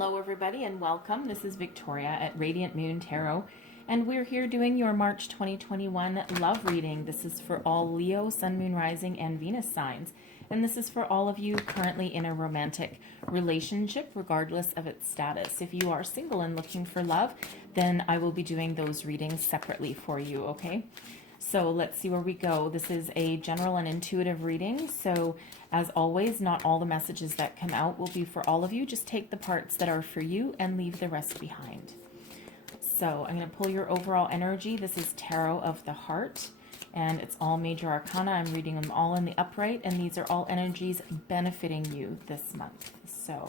Hello everybody and welcome. This is Victoria at Radiant Moon Tarot and we're here doing your March 2021 love reading. This is for all Leo, Sun, Moon, Rising, and Venus signs. And this is for all of you currently in a romantic relationship regardless of its status. If you are single and looking for love, then I will be doing those readings separately for you, okay? So let's see where we go. This is a general and intuitive reading. So as always, not all the messages that come out will be for all of you. Just take the parts that are for you and leave the rest behind. So I'm going to pull your overall energy. This is Tarot of the Heart, and it's all major arcana. I'm reading them all in the upright, and these are all energies benefiting you this month. So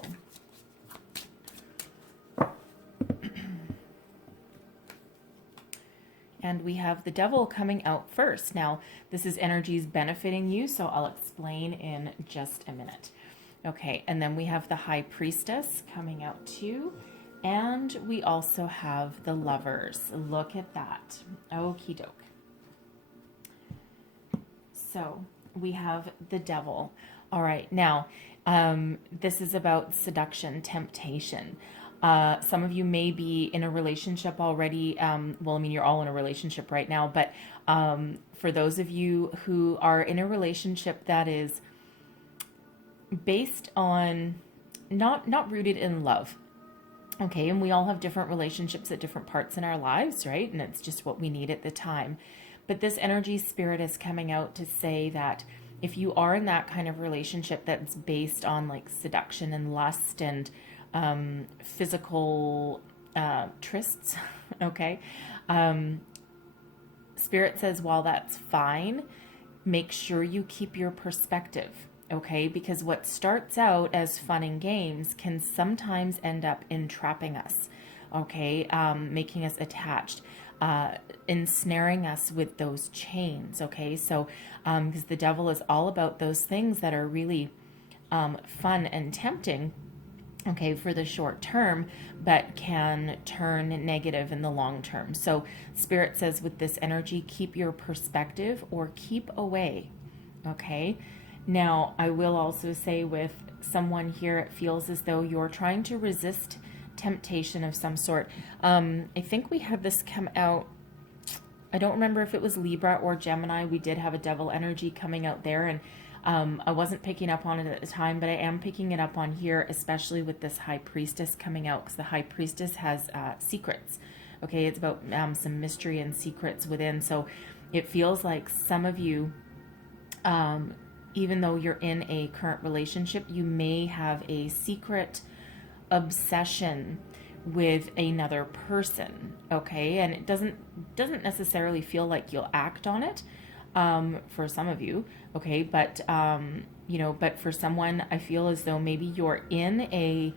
and we have the Devil coming out first. Now, this is energies benefiting you, so I'll explain in just a minute. Okay, and then we have the High Priestess coming out too. And we also have the Lovers. Look at that. Okie doke. So we have the Devil. All right, now, this is about seduction, temptation. Some of you may be in a relationship already. Well, I mean, you're all in a relationship right now, but for those of you who are in a relationship that is based on not rooted in love, okay, and we all have different relationships at different parts in our lives, right? And it's just what we need at the time. But this energy spirit is coming out to say that if you are in that kind of relationship that's based on like seduction and lust and physical trysts, okay, Spirit says while that's fine, make sure you keep your perspective, okay, because what starts out as fun and games can sometimes end up entrapping us, okay, making us attached, ensnaring us with those chains, okay, so because the Devil is all about those things that are really fun and tempting, okay, for the short term, but can turn negative in the long term. So Spirit says with this energy, keep your perspective or keep away, okay? Now, I will also say with someone here, it feels as though you're trying to resist temptation of some sort. I think we had this come out, I don't remember if it was Libra or Gemini. We did have a Devil energy coming out there, and I wasn't picking up on it at the time, but I am picking it up on here, especially with this High Priestess coming out, because the High Priestess has secrets. Okay, it's about some mystery and secrets within. So it feels like some of you, even though you're in a current relationship, you may have a secret obsession with another person. Okay, and it doesn't necessarily feel like you'll act on it. For some of you, okay, but you know, but for someone, I feel as though maybe you're in a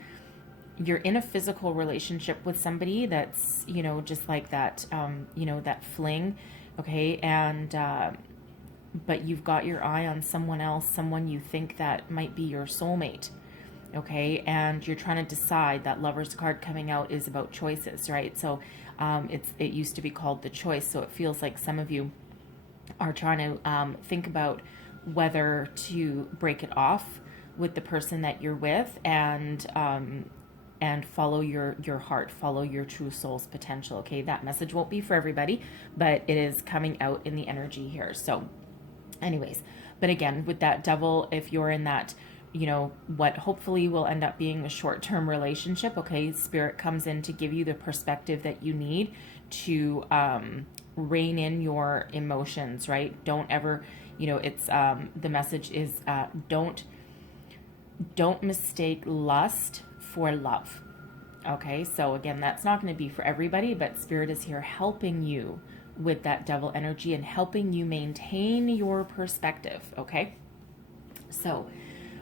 physical relationship with somebody that's, you know, just like that, you know, that fling, okay, and but you've got your eye on someone else, someone you think that might be your soulmate, okay, and you're trying to decide. That Lover's card coming out is about choices, right? So it used to be called the Choice, so it feels like some of you are trying to think about whether to break it off with the person that you're with and follow your heart, follow your true soul's potential. Okay, that message won't be for everybody, but it is coming out in the energy here. So anyways, but again, with that Devil, if you're in that, you know, what hopefully will end up being a short-term relationship, okay, Spirit comes in to give you the perspective that you need to rein in your emotions, right? Don't ever, you know, it's the message is don't mistake lust for love. Okay, so again, that's not going to be for everybody, but Spirit is here helping you with that Devil energy and helping you maintain your perspective. Okay, so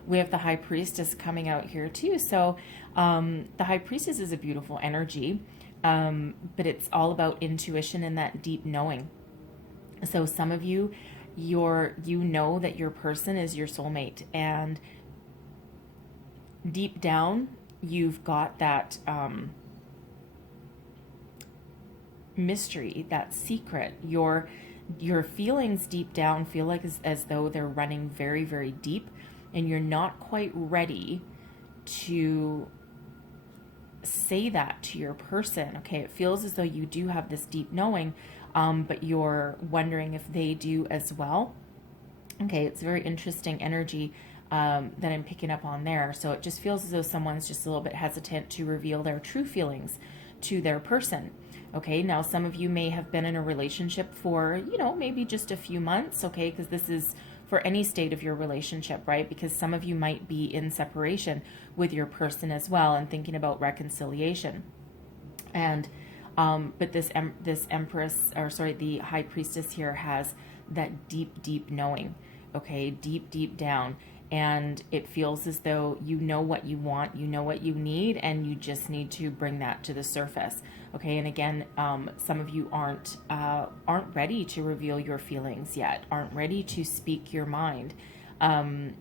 we have the High Priestess coming out here too. So the High Priestess is a beautiful energy. But it's all about intuition and that deep knowing. So some of you, you know that your person is your soulmate, and deep down, you've got that mystery, that secret. Your feelings deep down feel like as though they're running very, very deep, and you're not quite ready to say that to your person. Okay, it feels as though you do have this deep knowing, but you're wondering if they do as well. Okay, it's very interesting energy that I'm picking up on there. So it just feels as though someone's just a little bit hesitant to reveal their true feelings to their person. Okay, now some of you may have been in a relationship for, maybe just a few months, okay, because this is for any state of your relationship, right? Because some of you might be in separation with your person as well and thinking about reconciliation. And but this Empress, or sorry, the High Priestess here has that deep knowing, okay, deep down. And it feels as though you know what you want, you know what you need, and you just need to bring that to the surface. Okay, and again, some of you aren't ready to reveal your feelings yet, aren't ready to speak your mind. And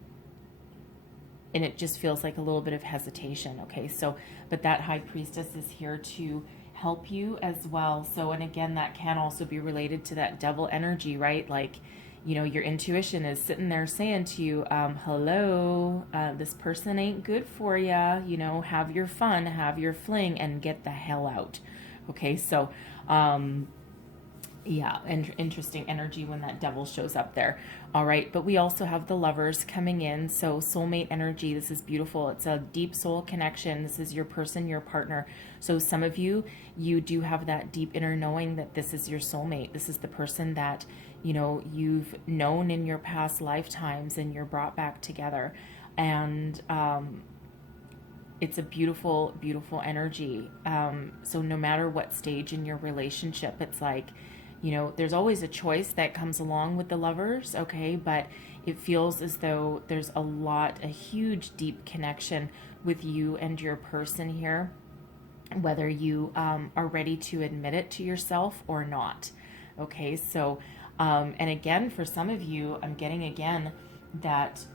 it just feels like a little bit of hesitation. Okay, so, but that High Priestess is here to help you as well. So, and again, that can also be related to that Devil energy, right? Like, your intuition is sitting there saying to you, hello, this person ain't good for you. Have your fun, have your fling, and get the hell out. Okay, so, yeah, and interesting energy when that Devil shows up there. All right, but we also have the Lovers coming in. So soulmate energy, this is beautiful. It's a deep soul connection. This is your person, your partner. So some of you do have that deep inner knowing that this is your soulmate. This is the person that, you've known in your past lifetimes and you're brought back together. And it's a beautiful energy. So no matter what stage in your relationship, it's like, there's always a choice that comes along with the Lovers, okay? But it feels as though there's a huge, deep connection with you and your person here, whether you are ready to admit it to yourself or not, okay? So, and again, for some of you, I'm getting again that,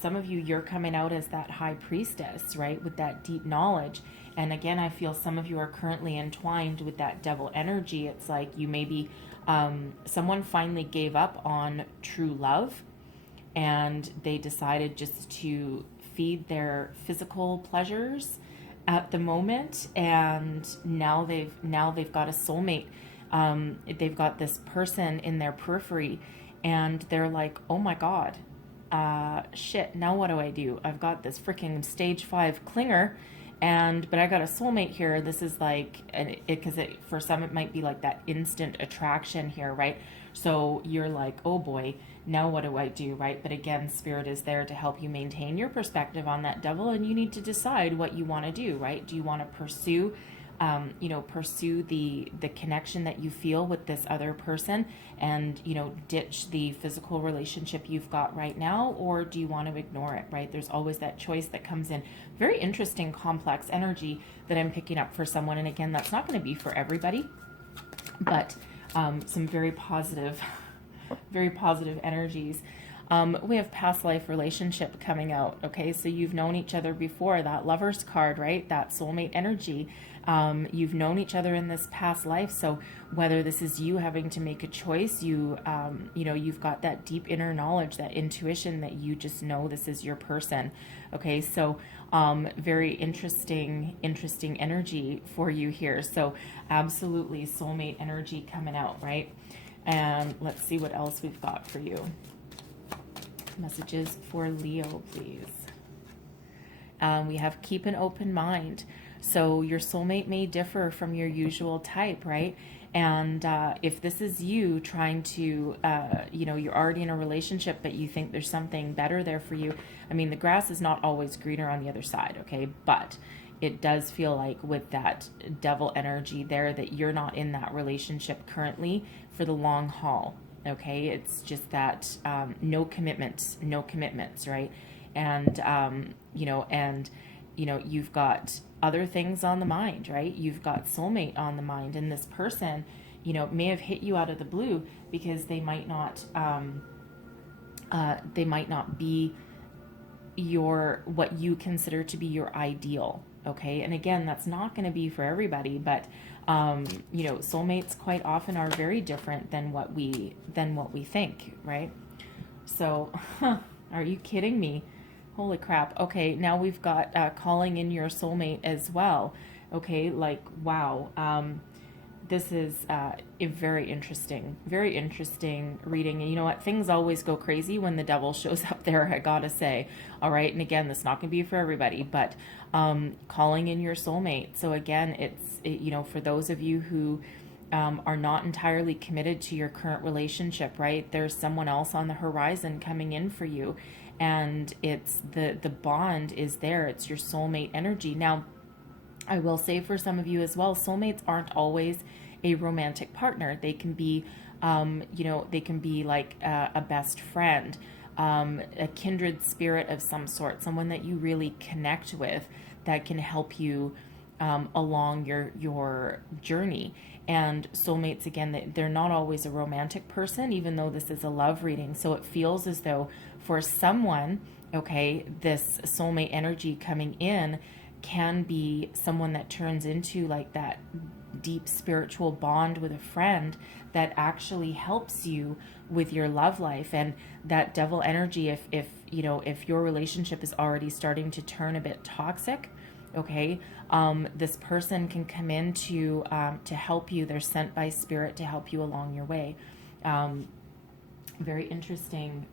some of you, you're coming out as that High Priestess, right? With that deep knowledge. And again, I feel some of you are currently entwined with that Devil energy. It's like you maybe, someone finally gave up on true love and they decided just to feed their physical pleasures at the moment. And now they've got a soulmate. They've got this person in their periphery and they're like, oh my God, shit, now what do? I've got this freaking stage 5 clinger, but I got a soulmate here. This is like, because for some it might be like that instant attraction here, right? So you're like, oh boy, now what do, right? But again, Spirit is there to help you maintain your perspective on that Devil, and you need to decide what you want to do, right? Do you want to pursue the connection that you feel with this other person and, ditch the physical relationship you've got right now, or do you want to ignore it, right? There's always that choice that comes in. Very interesting, complex energy that I'm picking up for someone. And again, that's not going to be for everybody, but some very positive energies. We have past life relationship coming out. Okay, so you've known each other before, that Lovers card, right? That soulmate energy. You've known each other in this past life. So whether this is you having to make a choice, you've got that deep inner knowledge, that intuition that you just know this is your person. Okay, so very interesting energy for you here. So absolutely soulmate energy coming out, right? And let's see what else we've got for you. Messages for Leo, please. We have keep an open mind. So your soulmate may differ from your usual type, right? And if this is you trying to, you're already in a relationship, but you think there's something better there for you. I mean, the grass is not always greener on the other side, okay? But it does feel like with that Devil energy there that you're not in that relationship currently for the long haul. Okay, it's just that no commitments, right? And you've got other things on the mind, right? You've got soulmate on the mind, and this person, may have hit you out of the blue because they might not be what you consider to be your ideal. Okay, and again, that's not going to be for everybody, but soulmates quite often are very different than what we think, right? So, are you kidding me? Holy crap. Okay, now we've got calling in your soulmate as well. Okay, like, wow. This is a very interesting reading. And you know what? Things always go crazy when the devil shows up there, I gotta say. All right, and again, this is not gonna be for everybody, but calling in your soulmate. So again, you know, for those of you who are not entirely committed to your current relationship, right? There's someone else on the horizon coming in for you, and it's the bond is there. It's your soulmate energy. Now, I will say for some of you as well, soulmates aren't always a romantic partner. They can be, you know, they can be like a best friend, a kindred spirit of some sort, someone that you really connect with that can help you along your journey. And soulmates, again, they're not always a romantic person, even though this is a love reading. So it feels as though for someone, okay, this soulmate energy coming in can be someone that turns into like that deep spiritual bond with a friend that actually helps you with your love life. And that devil energy, if you know, if your relationship is already starting to turn a bit toxic, okay, this person can come in to help you. They're sent by spirit to help you along your way. Very interesting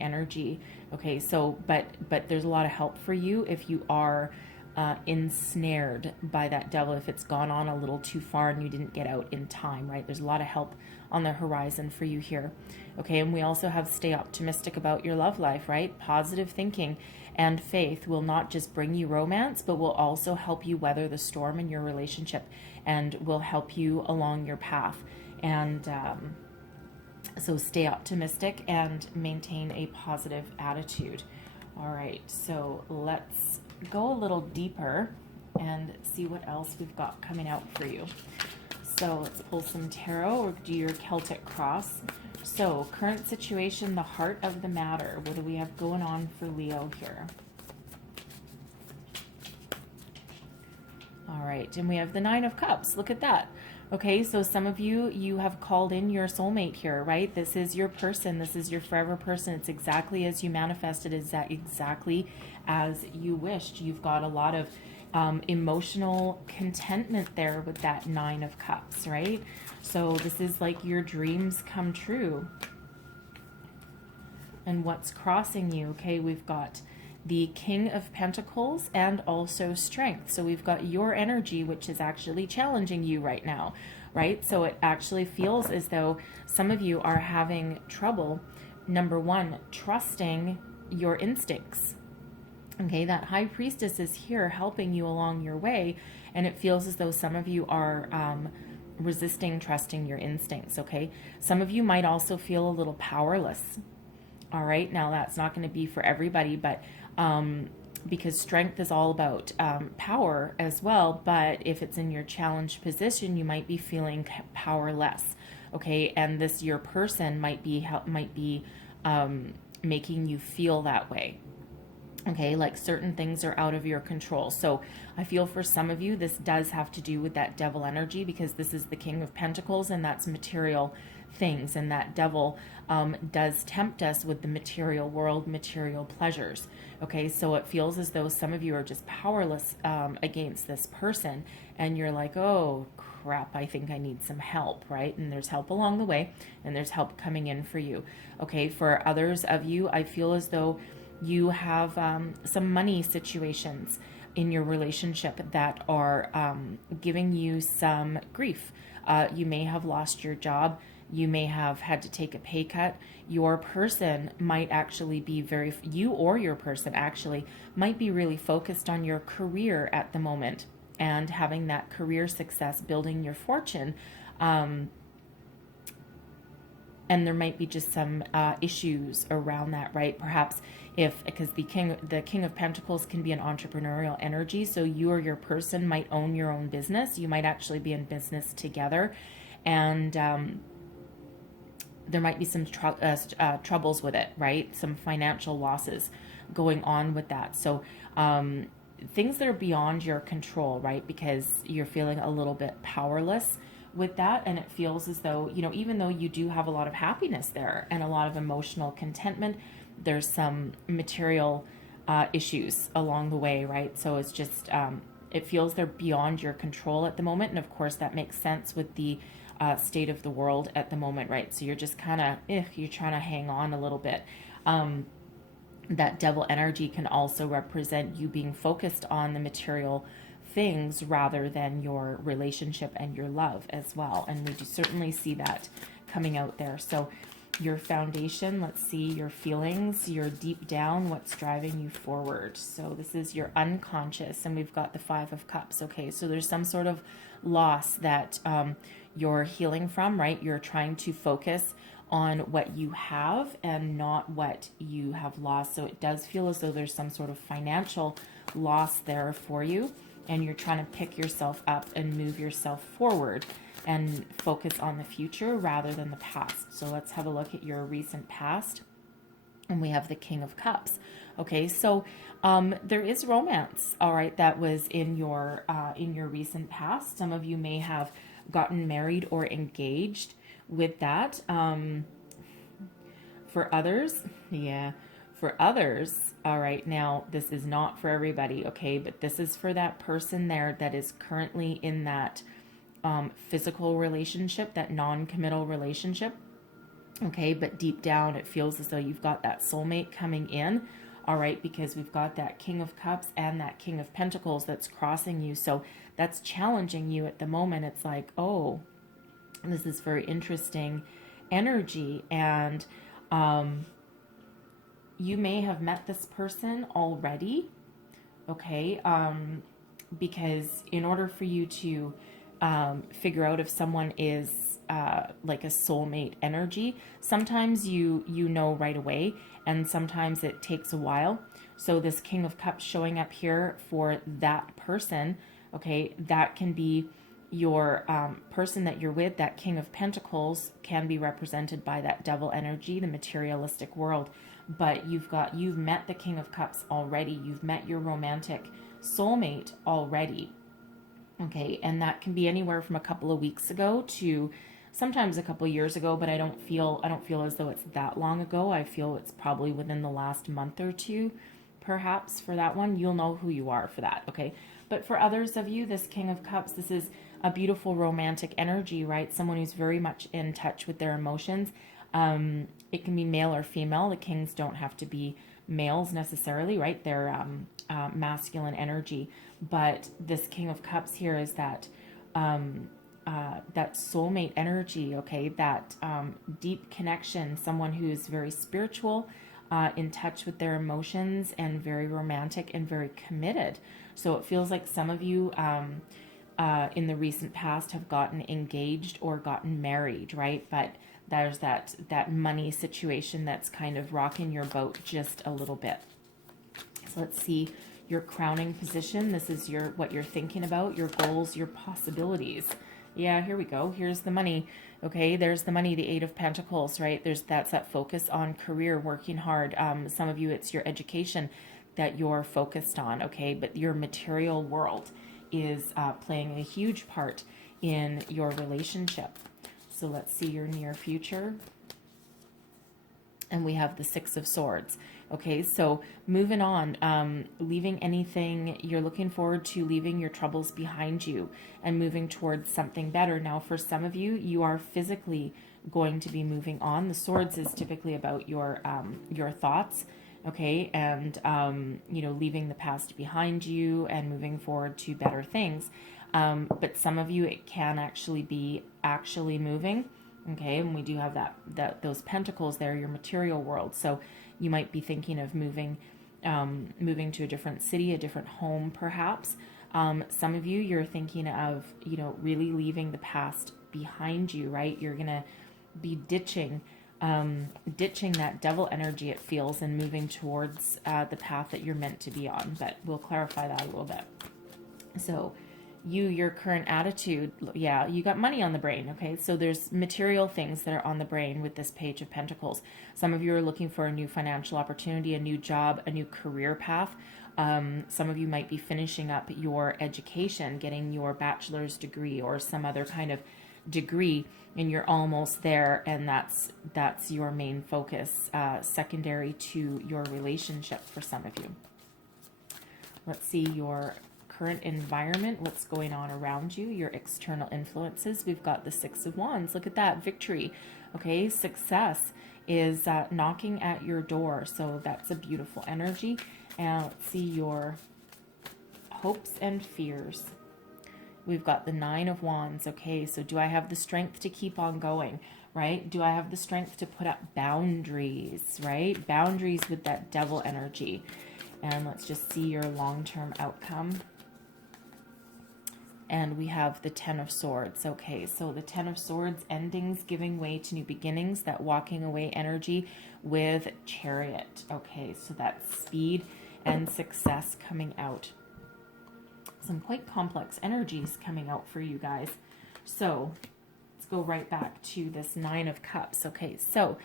energy. Okay, so but there's a lot of help for you if you are ensnared by that devil, if it's gone on a little too far and you didn't get out in time, right? There's a lot of help on the horizon for you here. Okay, and we also have stay optimistic about your love life, right? Positive thinking and faith will not just bring you romance, but will also help you weather the storm in your relationship and will help you along your path. And so stay optimistic and maintain a positive attitude. All right, so let's go a little deeper and see what else we've got coming out for you. So let's pull some tarot or do your Celtic cross. So current situation, the heart of the matter. What do we have going on for Leo here? All right, and we have the Nine of Cups. Look at that. Okay, so some of you have called in your soulmate here, right? This is your person. This is your forever person. It's exactly as you manifested. Is that exactly as you wished? You've got a lot of emotional contentment there with that Nine of Cups, right? So this is like your dreams come true. And what's crossing you? Okay, we've got the King of Pentacles and also strength. So we've got your energy, which is actually challenging you right now, right? So it actually feels as though some of you are having trouble, number one, trusting your instincts. Okay, that High Priestess is here helping you along your way, and it feels as though some of you are resisting trusting your instincts, okay? Some of you might also feel a little powerless. All right, now that's not going to be for everybody, but because strength is all about power as well, but if it's in your challenged position, you might be feeling powerless, okay? And this your person might be making you feel that way. Okay, like certain things are out of your control. So I feel for some of you, this does have to do with that devil energy, because this is the King of Pentacles and that's material things. And that devil does tempt us with the material world, material pleasures. Okay, so it feels as though some of you are just powerless against this person. And you're like, oh, crap, I think I need some help, right? And there's help along the way and there's help coming in for you. Okay, for others of you, I feel as though you have some money situations in your relationship that are giving you some grief. You may have lost your job. You may have had to take a pay cut. Your person might actually be you or your person actually might be really focused on your career at the moment and having that career success, building your fortune. And there might be just some issues around that, right? Perhaps because the King of Pentacles can be an entrepreneurial energy, so you or your person might own your own business. You might actually be in business together, and there might be some troubles with it, right? Some financial losses going on with that. So things that are beyond your control, right? Because you're feeling a little bit powerless with that, and it feels as though, you know, even though you do have a lot of happiness there and a lot of emotional contentment, there's some material issues along the way, right? So it's just, it feels they're beyond your control at the moment. And of course, that makes sense with the state of the world at the moment, right? So you're just kind of, you're trying to hang on a little bit. That devil energy can also represent you being focused on the material things rather than your relationship and your love as well. And we do certainly see that coming out there. So your foundation, let's see, your feelings, your deep down, what's driving you forward. So this is your unconscious, and we've got the Five of Cups. Okay, so there's some sort of loss that you're healing from, right? You're trying to focus on what you have and not what you have lost. So it does feel as though there's some sort of financial loss there for you, and you're trying to pick yourself up and move yourself forward and focus on the future rather than the past. So let's have a look at your recent past. And we have the King of Cups. Okay, so there is romance, all right, that was in your recent past. Some of you may have gotten married or engaged with that. For others, all right, now this is not for everybody, okay, but this is for that person there that is currently in that physical relationship, that non-committal relationship, okay, but deep down it feels as though you've got that soulmate coming in, all right, because we've got that King of Cups and that King of Pentacles that's crossing you, so that's challenging you at the moment. It's like, oh, this is very interesting energy, and you may have met this person already, okay, because in order for you to figure out if someone is like a soulmate energy, sometimes you know right away, and sometimes it takes a while. So this King of Cups showing up here for that person, okay, that can be your person that you're with. That King of Pentacles can be represented by that devil energy, the materialistic world. But you've met the King of Cups already. You've met your romantic soulmate already. Okay, and that can be anywhere from a couple of weeks ago to sometimes a couple of years ago, but I don't feel as though it's that long ago. I feel it's probably within the last month or two, perhaps, for that one. You'll know who you are for that, okay? But for others of you, this King of Cups, this is a beautiful romantic energy, right? Someone who's very much in touch with their emotions. It can be male or female. The kings don't have to be males necessarily, right? They're masculine energy. But this King of Cups here is that that soulmate energy, okay? That deep connection, someone who is very spiritual, in touch with their emotions, and very romantic and very committed. So it feels like some of you in the recent past have gotten engaged or gotten married, right? But there's that money situation that's kind of rocking your boat just a little bit. So let's see your crowning position. This is what you're thinking about, your goals, your possibilities. Yeah, here we go. Here's the money. Okay, there's the money, the Eight of Pentacles, right? That's that focus on career, working hard. Some of you, it's your education that you're focused on, okay? But your material world is playing a huge part in your relationship. So let's see your near future. And we have the Six of Swords. Okay, so moving on, leaving anything, you're looking forward to leaving your troubles behind you and moving towards something better. Now, for some of you, you are physically going to be moving on. The Swords is typically about your thoughts, okay, and leaving the past behind you and moving forward to better things. But some of you, it can actually be moving. Okay, and we do have those pentacles there, your material world. So you might be thinking of moving to a different city, a different home, perhaps. Some of you, you're thinking of, really leaving the past behind you, right? You're gonna be ditching that devil energy, it feels, and moving towards the path that you're meant to be on. But we'll clarify that a little bit. So your current attitude, yeah, you got money on the brain, okay? So there's material things that are on the brain with this Page of Pentacles. Some of you are looking for a new financial opportunity, a new job, a new career path. Some of you might be finishing up your education, getting your bachelor's degree or some other kind of degree, and you're almost there, and that's your main focus, secondary to your relationship for some of you. Let's see your current environment, what's going on around you, your external influences. We've got the Six of Wands. Look at that, victory. Okay, success is knocking at your door. So that's a beautiful energy. And let's see your hopes and fears. We've got the Nine of Wands. Okay, so do I have the strength to keep on going, right? Do I have the strength to put up boundaries, right? Boundaries with that Devil energy. And let's just see your long-term outcome. And we have the Ten of Swords. Okay, so the Ten of Swords, endings giving way to new beginnings, that walking away energy with Chariot. Okay, so that's speed and success coming out. Some quite complex energies coming out for you guys. So let's go right back to this Nine of Cups. Okay, so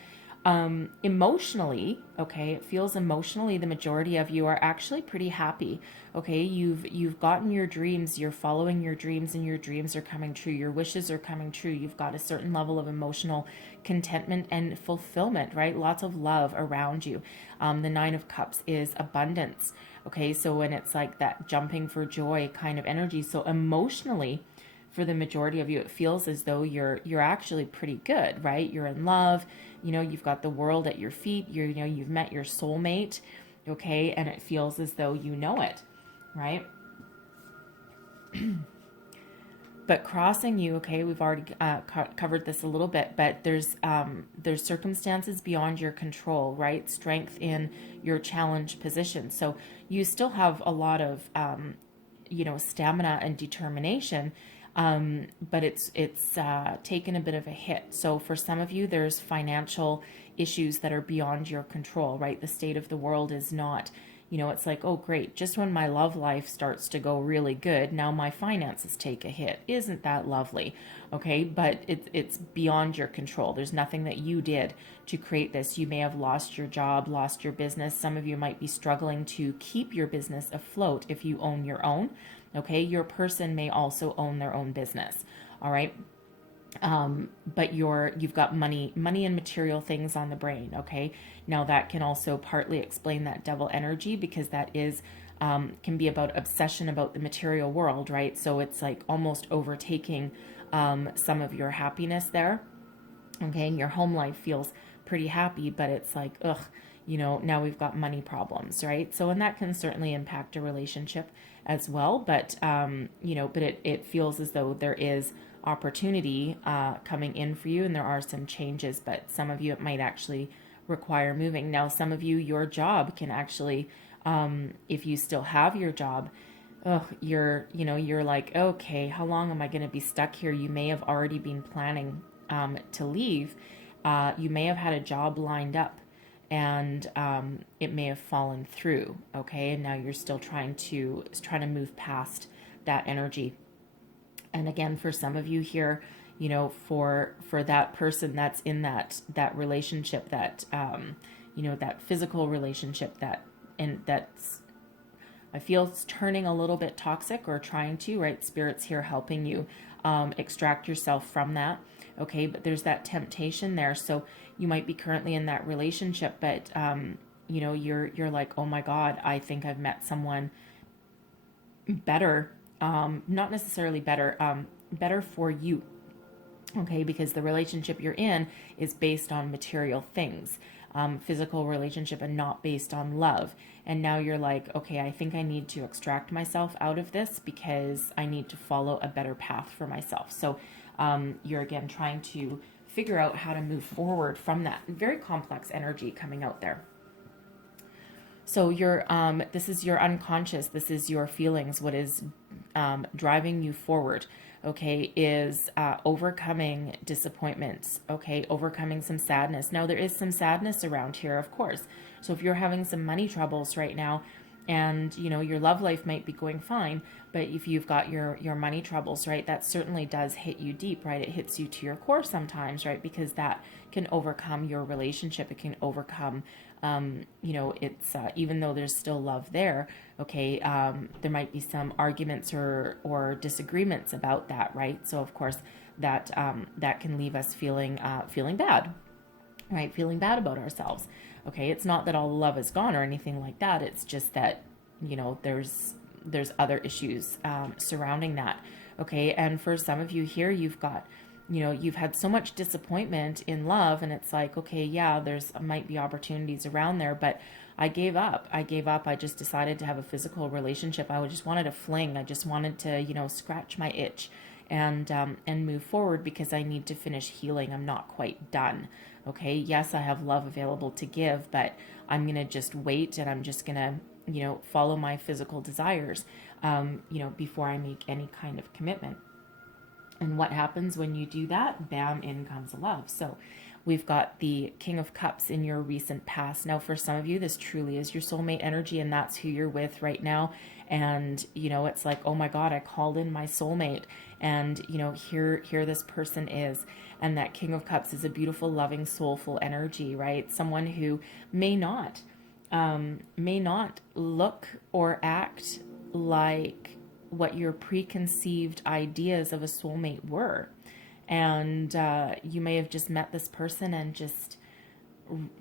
emotionally, okay, it feels emotionally the majority of you are actually pretty happy. Okay, you've gotten your dreams, you're following your dreams, and your dreams are coming true. Your wishes are coming true. You've got a certain level of emotional contentment and fulfillment, right? Lots of love around you. The Nine of Cups is abundance. Okay, so when it's like that jumping for joy kind of energy, so emotionally, for the majority of you, it feels as though you're actually pretty good, right? You're in love, you know, you've got the world at your feet, you've met your soulmate, okay, and it feels as though you know it, right? But crossing you, okay, we've already covered this a little bit, but there's circumstances beyond your control, right? Strength in your challenge position. So you still have a lot of, stamina and determination, but it's taken a bit of a hit. So for some of you, there's financial issues that are beyond your control, right? The state of the world is not, it's like, oh, great. Just when my love life starts to go really good, now my finances take a hit. Isn't that lovely? Okay, but it's beyond your control. There's nothing that you did to create this. You may have lost your job, lost your business. Some of you might be struggling to keep your business afloat if you own your own. Okay, your person may also own their own business. All right. But you've got money and material things on the brain. Okay. Now that can also partly explain that Devil energy, because that is, can be about obsession about the material world, right? So it's like almost overtaking, some of your happiness there. Okay. And your home life feels pretty happy, but it's like, ugh, now we've got money problems, right? So, and that can certainly impact a relationship as well. But, but it feels as though there is opportunity coming in for you, and there are some changes, but some of you, it might actually require moving. Now, some of you, your job can actually, if you still have your job, you're like, okay, how long am I going to be stuck here? You may have already been planning to leave. You may have had a job lined up, and it may have fallen through. Okay, and now you're still trying to move past that energy. And again, for some of you here, for that person that's in that relationship, that that physical relationship, that's, I feel it's turning a little bit toxic, or trying to, right? Spirit's here helping you extract yourself from that. Okay, but there's that temptation there. So you might be currently in that relationship, but you're like, oh my God, I think I've met someone better. Not necessarily better, better for you. Okay, because the relationship you're in is based on material things, physical relationship, and not based on love. And now you're like, okay, I think I need to extract myself out of this, because I need to follow a better path for myself. So you're again trying to figure out how to move forward from that very complex energy coming out there. So this is your unconscious, this is your feelings, what is driving you forward, okay, is overcoming disappointments, okay, overcoming some sadness. Now, there is some sadness around here, of course. So if you're having some money troubles right now, and your love life might be going fine, but if you've got your money troubles, right, that certainly does hit you deep, right? It hits you to your core sometimes, right? Because that can overcome your relationship. It can overcome, it's even though there's still love there, okay, there might be some arguments or disagreements about that, right? So of course that can leave us feeling bad, right? Feeling bad about ourselves. Okay, it's not that all love is gone or anything like that. It's just that, there's other issues surrounding that. Okay. And for some of you here, you've got, you've had so much disappointment in love, and it's like, okay, yeah, there's might be opportunities around there, but I gave up. I just decided to have a physical relationship. I just wanted a fling. I just wanted to, scratch my itch and move forward because I need to finish healing. I'm not quite done. Okay. Yes, I have love available to give, but I'm going to just wait, and I'm just going to, follow my physical desires, before I make any kind of commitment. And what happens when you do that? Bam, in comes love. So we've got the King of Cups in your recent past. Now, for some of you, this truly is your soulmate energy, and that's who you're with right now. And, it's like, oh my God, I called in my soulmate, and, here this person is. And that King of Cups is a beautiful, loving, soulful energy, right? Someone who may not look or act like what your preconceived ideas of a soulmate were. And you may have just met this person and just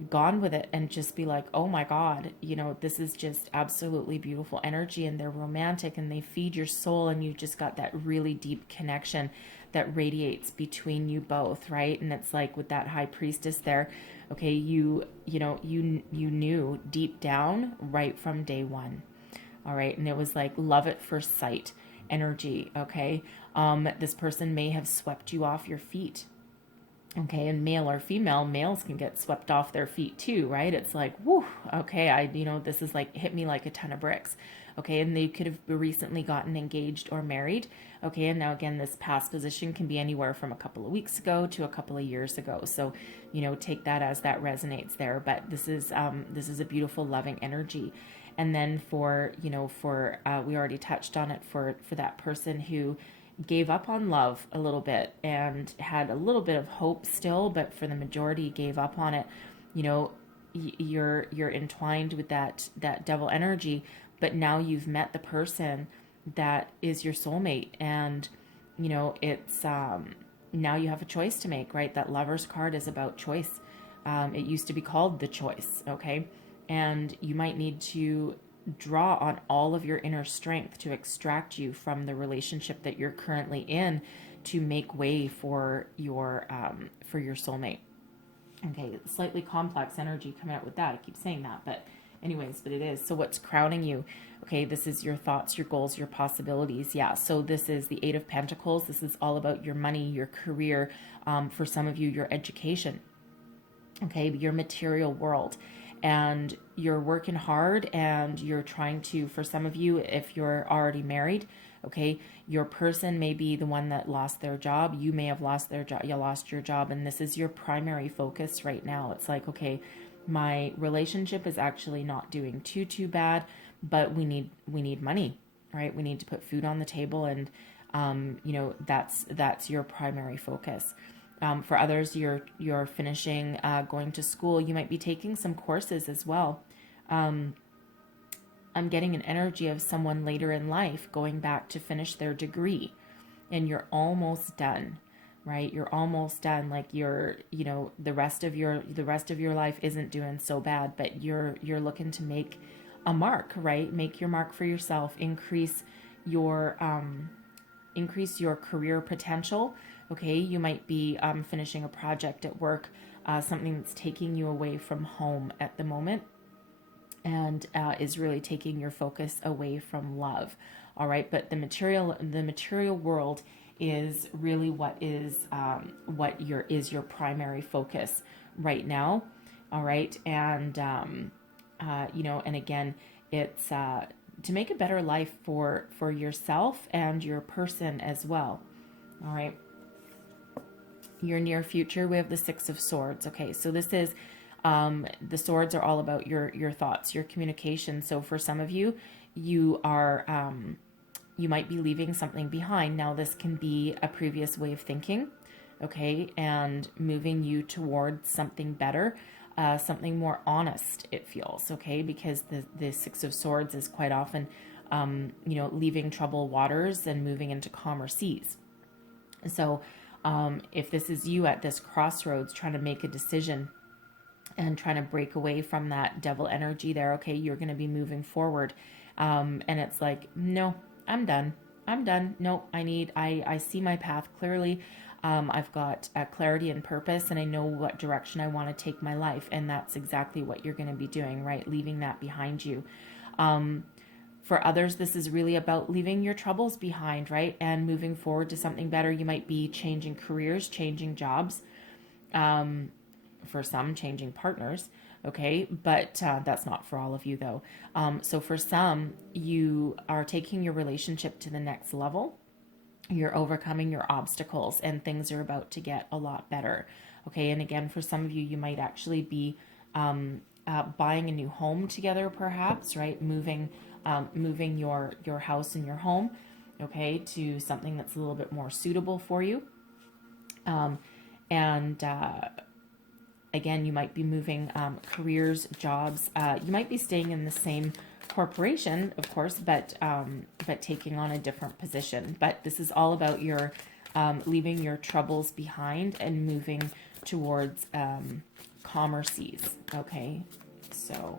gone with it and just be like, oh my God, this is just absolutely beautiful energy, and they're romantic and they feed your soul, and you just got that really deep connection that radiates between you both, right? And it's like with that High Priestess there, okay, you knew deep down right from day one. All right. And it was like love at first sight energy. Okay. This person may have swept you off your feet. Okay. And male or female, males can get swept off their feet too, right? It's like, whoo, okay. This is like hit me like a ton of bricks. Okay. And they could have recently gotten engaged or married. Okay. And now again, this past position can be anywhere from a couple of weeks ago to a couple of years ago. So, take that as that resonates there. But this is a beautiful, loving energy. And then we already touched on it for that person who gave up on love a little bit and had a little bit of hope still, but for the majority gave up on it. You're entwined with that devil energy, but now you've met the person that is your soulmate, and it's now you have a choice to make, right? That Lover's card is about choice. It used to be called the Choice, okay? And you might need to draw on all of your inner strength to extract you from the relationship that you're currently in to make way for your soulmate. Okay, slightly complex energy coming out with that. I keep saying that, but it is. So what's crowning you? Okay, this is your thoughts, your goals, your possibilities. Yeah, so this is the Eight of Pentacles. This is all about your money, your career, for some of you, your education. Okay, your material world. And you're working hard, and you're trying to, for some of you, if you're already married, okay, your person may be the one that lost their job. You may have lost their job. You lost your job, and this is your primary focus right now. It's like, okay, my relationship is actually not doing too bad, but we need money, right? We need to put food on the table, and that's your primary focus. For others, you're finishing going to school. You might be taking some courses as well. I'm getting an energy of someone later in life going back to finish their degree, and you're almost done, right? You're almost done. Like the rest of your life isn't doing so bad, but you're looking to make a mark, right? Make your mark for yourself. Increase your career potential. Okay, you might be finishing a project at work, something that's taking you away from home at the moment, and is really taking your focus away from love. All right, but the material world is really what is your primary focus right now. All right, and and again, it's to make a better life for yourself and your person as well. All right. Your near future, we have the Six of Swords. Okay, so this is the swords are all about your thoughts, your communication. So for some of you, you might be leaving something behind. Now this can be a previous way of thinking, okay, and moving you towards something better, something more honest, it feels, okay, because the Six of Swords is quite often leaving troubled waters and moving into calmer seas. So if this is you at this crossroads trying to make a decision and trying to break away from that devil energy there, okay, you're going to be moving forward And it's like, no, I'm done. I'm done. No, I see my path clearly. I've got clarity and purpose, and I know what direction I want to take my life. And that's exactly what you're going to be doing, right? Leaving that behind you. For others, this is really about leaving your troubles behind, right? And moving forward to something better. You might be changing careers, changing jobs. For some, changing partners. Okay, but that's not for all of you, though. So for some, you are taking your relationship to the next level. You're overcoming your obstacles, and things are about to get a lot better. Okay, and again, for some of you, you might actually be buying a new home together, perhaps, right? Moving your house and your home, okay, to something that's a little bit more suitable for you. And again, you might be moving careers, jobs. You might be staying in the same corporation, of course, but taking on a different position. But this is all about your leaving your troubles behind and moving towards calmer seas. Okay, so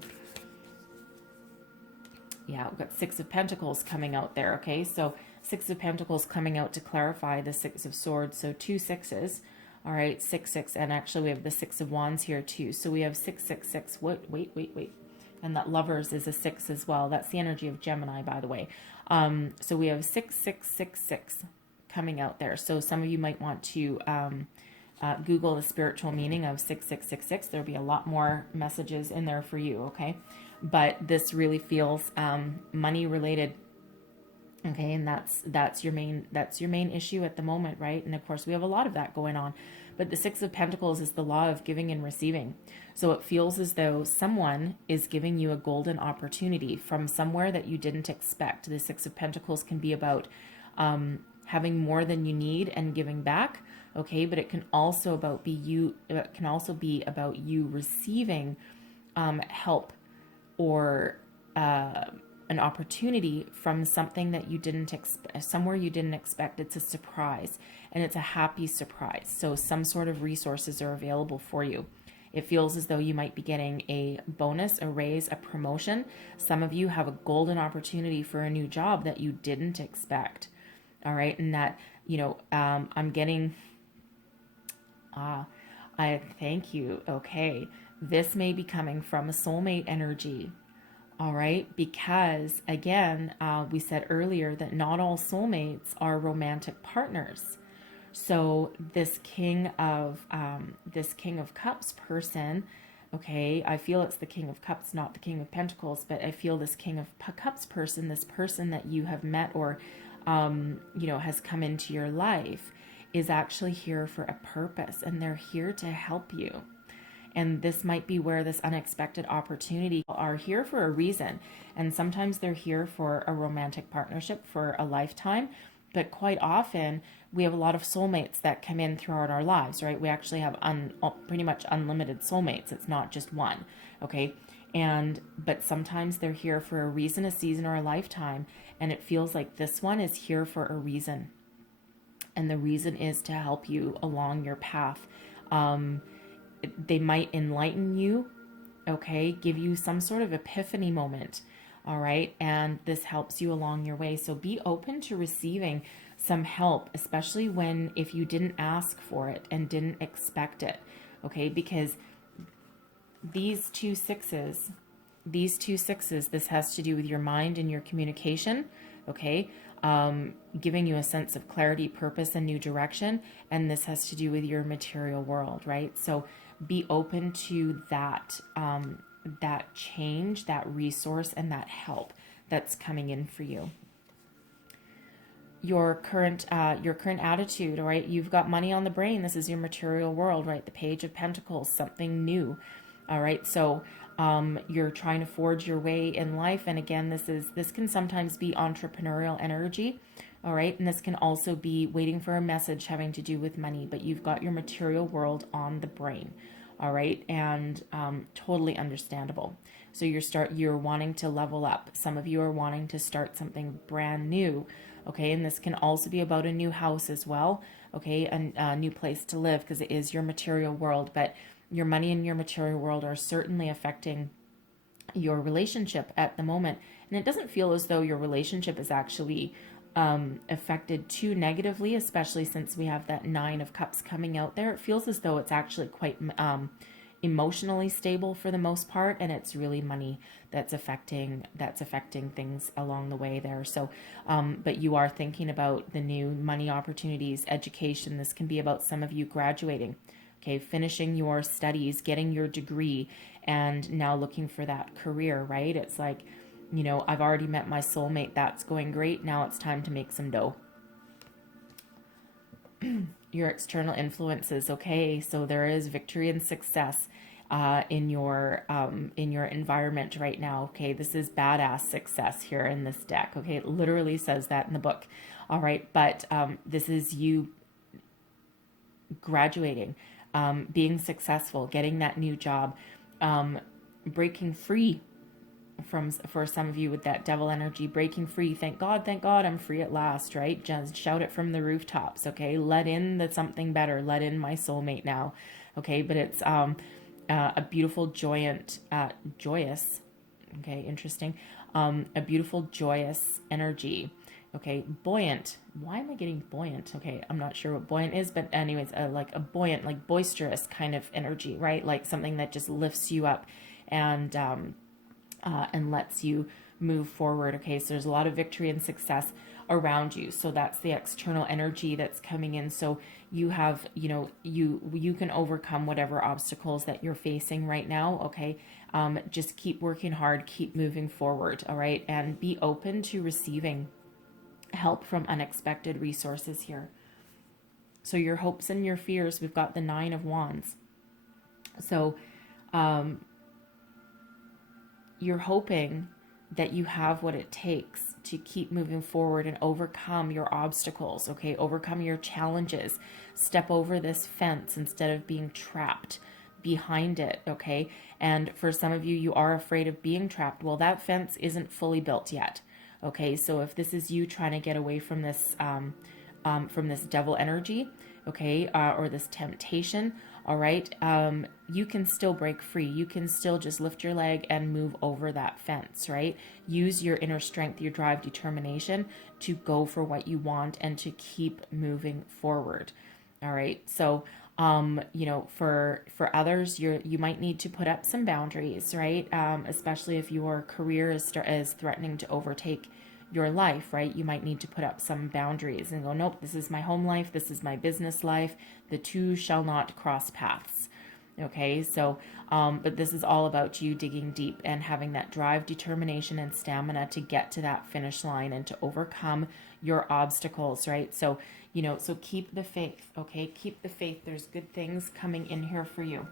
yeah, we've got Six of Pentacles coming out there. Okay, so Six of Pentacles coming out to clarify the Six of Swords. So two sixes. All right, 6, 6, and actually we have the Six of Wands here too. So we have 6, 6, 6. Wait. And that Lovers is a 6 as well. That's the energy of Gemini, by the way. So we have 6, 6, 6, 6 coming out there. So some of you might want to Google the spiritual meaning of 6666. There'll be a lot more messages in there for you, okay? But this really feels money related. Okay, and that's your main issue at the moment, right? And of course, we have a lot of that going on. But the Six of Pentacles is the law of giving and receiving. So it feels as though someone is giving you a golden opportunity from somewhere that you didn't expect. The Six of Pentacles can be about having more than you need and giving back. Okay, but it can also be about you receiving help or an opportunity from something that you didn't expect, somewhere you didn't expect. It's a surprise, and it's a happy surprise. So some sort of resources are available for you. It feels as though you might be getting a bonus, a raise, a promotion. Some of you have a golden opportunity for a new job that you didn't expect. All right, and that, I'm getting, I thank you. Okay, this may be coming from a soulmate energy. All right, because again, we said earlier that not all soulmates are romantic partners. So this King of Cups person, okay, I feel it's the King of Cups, not the King of Pentacles, but I feel this King of Cups person, this person that you have met or has come into your life, is actually here for a purpose, and they're here to help you. And this might be where this unexpected opportunity are here for a reason. And sometimes they're here for a romantic partnership for a lifetime. But quite often, we have a lot of soulmates that come in throughout our lives, right? We actually have pretty much unlimited soulmates. It's not just one, okay? But sometimes they're here for a reason, a season, or a lifetime. And it feels like this one is here for a reason. And the reason is to help you along your path. They might enlighten you, okay, give you some sort of epiphany moment, all right, and this helps you along your way. So be open to receiving some help, especially if you didn't ask for it and didn't expect it, okay, because these two sixes, this has to do with your mind and your communication, okay, giving you a sense of clarity, purpose, and new direction, and this has to do with your material world, right? So be open to that change, that resource, and that help that's coming in for you. Your current attitude, all right? You've got money on the brain. This is your material world, right? The Page of Pentacles, something new, all right? So you're trying to forge your way in life, and again, this can sometimes be entrepreneurial energy. All right, and this can also be waiting for a message having to do with money, but you've got your material world on the brain, all right, and totally understandable. So you're wanting to level up. Some of you are wanting to start something brand new, okay, and this can also be about a new house as well, okay, a new place to live, because it is your material world, but your money and your material world are certainly affecting your relationship at the moment. And it doesn't feel as though your relationship is actually affected too negatively, especially since we have that Nine of Cups coming out there. It feels as though it's actually quite emotionally stable for the most part, and it's really money that's affecting things along the way there. So but you are thinking about the new money opportunities, education. This can be about some of you graduating, okay, finishing your studies, getting your degree, and now looking for that career, right? It's like, I've already met my soulmate. That's going great. Now it's time to make some dough. Your external influences, okay? So there is victory and success in your environment right now, okay? This is badass success here in this deck, okay? It literally says that in the book, all right? But this is you graduating, being successful, getting that new job, breaking free for some of you with that devil energy, breaking free. Thank God, I'm free at last, right? Just shout it from the rooftops, okay? Let in the something better. Let in my soulmate now, okay? But it's a beautiful, joyous, okay, interesting, a beautiful, joyous energy. Okay, buoyant. Why am I getting buoyant? Okay, I'm not sure what buoyant is, but anyways, like a buoyant, like boisterous kind of energy, right? Like something that just lifts you up and lets you move forward. Okay, so there's a lot of victory and success around you. So that's the external energy that's coming in. So you have, you can overcome whatever obstacles that you're facing right now. Okay, just keep working hard, keep moving forward. All right, and be open to receiving help from unexpected resources here. So your hopes and your fears, we've got the Nine of Wands. So you're hoping that you have what it takes to keep moving forward and overcome your obstacles, okay? Overcome your challenges. Step over this fence instead of being trapped behind it, okay? And for some of you, you are afraid of being trapped. Well, that fence isn't fully built yet. Okay, so if this is you trying to get away from this devil energy, okay, or this temptation, all right, you can still break free. You can still just lift your leg and move over that fence, right? Use your inner strength, your drive, determination to go for what you want and to keep moving forward. All right, so for others, you might need to put up some boundaries, right? Especially if your career is threatening to overtake your life, right? You might need to put up some boundaries and go, nope, this is my home life, this is my business life. The two shall not cross paths. Okay, so but this is all about you digging deep and having that drive, determination, and stamina to get to that finish line and to overcome your obstacles, right? So so keep the faith, okay? Keep the faith. There's good things coming in here for you.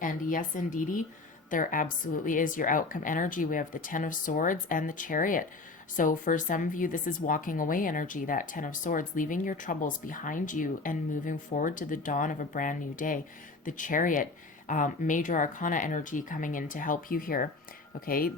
And yes, indeedy, there absolutely is your outcome energy. We have the Ten of Swords and the Chariot. So for some of you, this is walking away energy, that Ten of Swords, leaving your troubles behind you and moving forward to the dawn of a brand new day. The Chariot, major arcana energy coming in to help you here. Okay,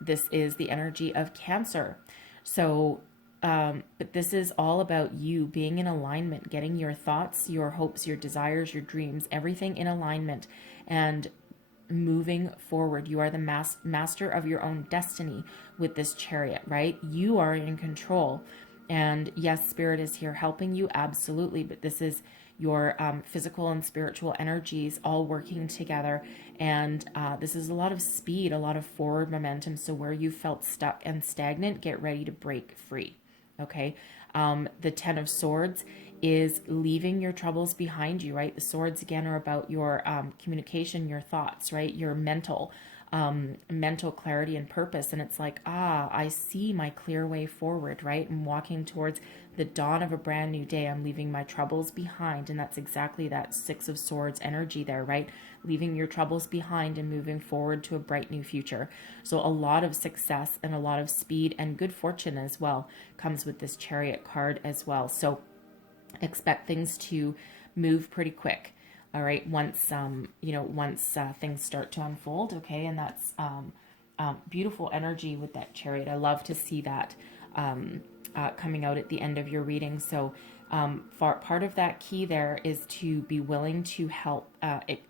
this is the energy of Cancer. So but this is all about you being in alignment, getting your thoughts, your hopes, your desires, your dreams, everything in alignment and moving forward. You are the master of your own destiny with this Chariot, right? You are in control. And yes, Spirit is here helping you, absolutely. But this is your physical and spiritual energies all working together. And this is a lot of speed, a lot of forward momentum. So where you felt stuck and stagnant, get ready to break free. Okay, the Ten of Swords is leaving your troubles behind you, right? The swords again are about your communication, your thoughts, right? Your mental clarity and purpose. And it's like, I see my clear way forward, right? I'm walking towards the dawn of a brand new day. I'm leaving my troubles behind. And that's exactly that Six of Swords energy there, right? Leaving your troubles behind and moving forward to a bright new future. So a lot of success and a lot of speed and good fortune as well comes with this Chariot card as well. So expect things to move pretty quick. All right. Once things start to unfold. Okay. And that's beautiful energy with that Chariot. I love to see that coming out at the end of your reading. So part of that key there is to be willing to help,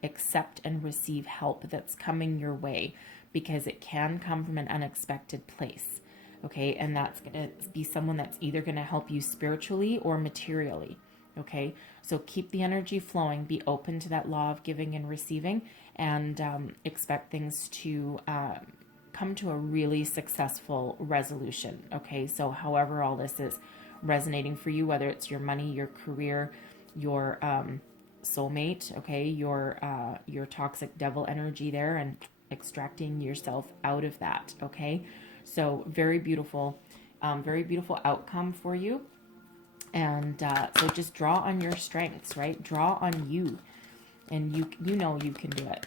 accept and receive help that's coming your way, because it can come from an unexpected place. Okay, and that's going to be someone that's either going to help you spiritually or materially. Okay, so keep the energy flowing, be open to that law of giving and receiving, and expect things to come to a really successful resolution. Okay, so however all this is resonating for you, whether it's your money, your career, your soulmate, okay, your toxic devil energy there, and extracting yourself out of that. Okay, so very beautiful outcome for you. And so just draw on your strengths, right? Draw on you, and you know you can do it.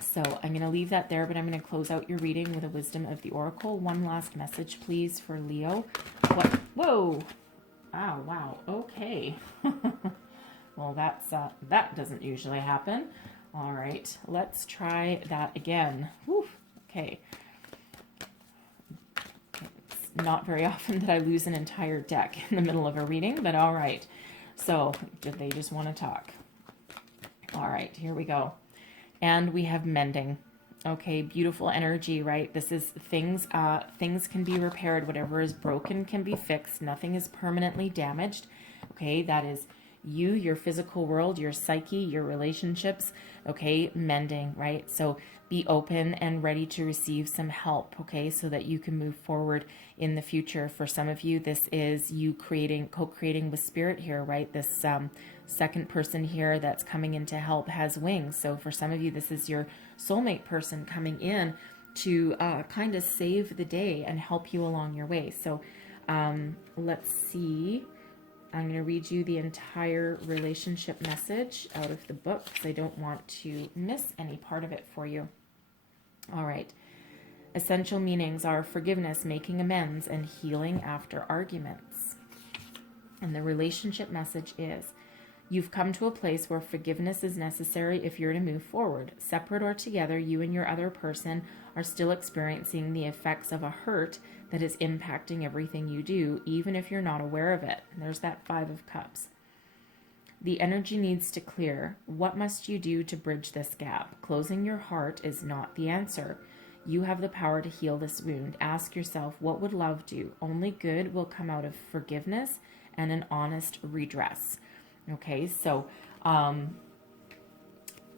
So I'm going to leave that there, but I'm going to close out your reading with a wisdom of the oracle. One last message, please, for Leo. What? Whoa! Oh, wow. Okay. Well, that doesn't usually happen. All right, let's try that again. Whew. Okay. It's not very often that I lose an entire deck in the middle of a reading, but all right. So, did they just want to talk? All right, here we go. And we have mending. Okay, beautiful energy, right? This is things can be repaired. Whatever is broken can be fixed. Nothing is permanently damaged. Okay, that is you, your physical world, your psyche, your relationships. Okay, mending, right? So be open and ready to receive some help, okay, so that you can move forward in the future. For some of you, this is you co-creating with spirit here, right? This second person here that's coming in to help has wings. So for some of you, this is your soulmate person coming in to kind of save the day and help you along your way. So let's see. I'm going to read you the entire relationship message out of the book because I don't want to miss any part of it for you. All right. Essential meanings are forgiveness, making amends, and healing after arguments. And the relationship message is, you've come to a place where forgiveness is necessary if you're to move forward. Separate or together, you and your other person are still experiencing the effects of a hurt that is impacting everything you do, even if you're not aware of it. And there's that 5 of Cups. The energy needs to clear. What must you do to bridge this gap? Closing your heart is not the answer. You have the power to heal this wound. Ask yourself, what would love do? Only good will come out of forgiveness and an honest redress. Okay, so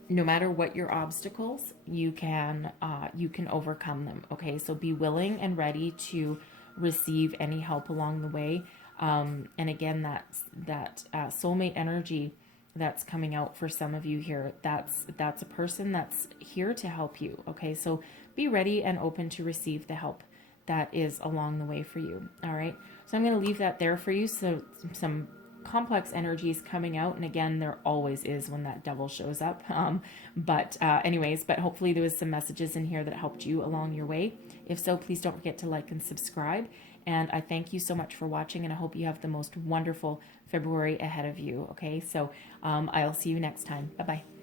no matter what your obstacles, you can overcome them. Okay, so be willing and ready to receive any help along the way. And again, that soulmate energy that's coming out for some of you here, that's a person that's here to help you. Okay, so be ready and open to receive the help that is along the way for you. All right, so I'm going to leave that there for you. So some complex energies coming out, and again, there always is when that devil shows up, but hopefully there was some messages in here that helped you along your way. If so, please don't forget to like and subscribe, and I thank you so much for watching, and I hope you have the most wonderful February ahead of you. Okay, so I'll see you next time. Bye bye.